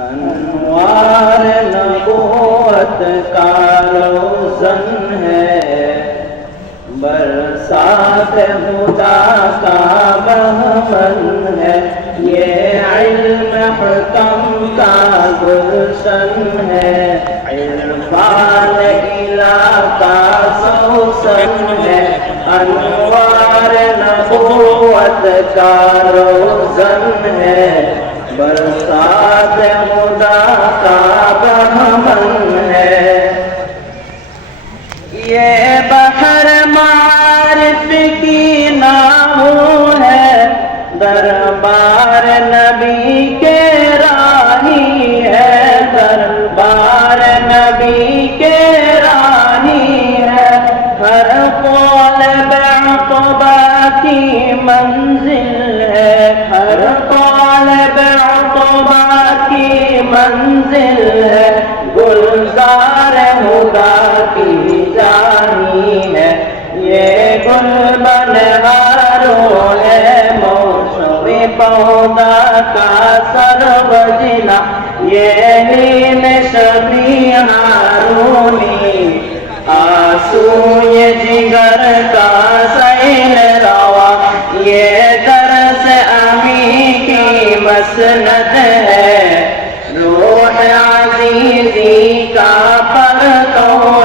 انوار نبوت کا روزن ہے، برسات خدا کا بہمن ہے، یہ علم حکم کا گلشن ہے، عرفان الہ کا سوسن ہے، انوار نبوت کا روزن ہے، برسات خدا کا بہمن ہے، یہ بحر معارف کی ناؤ ہے، دربار نبی کے راہی ہے، دربار نبی کے راہی ہے، ہر قول بعقبہ کی منزل ہے، ہر قول بعقبہ کی منزل ہے، گلزار خدا کی جانی ہے، یہ گل بنہاروں ہے، موسم پودا کا سروجنا، یہ نیم شبی ہارونی، آنسوئے جگر کا سیل روا، یہ درس امی کی مسند ہے، روح عزیزی کا پرتو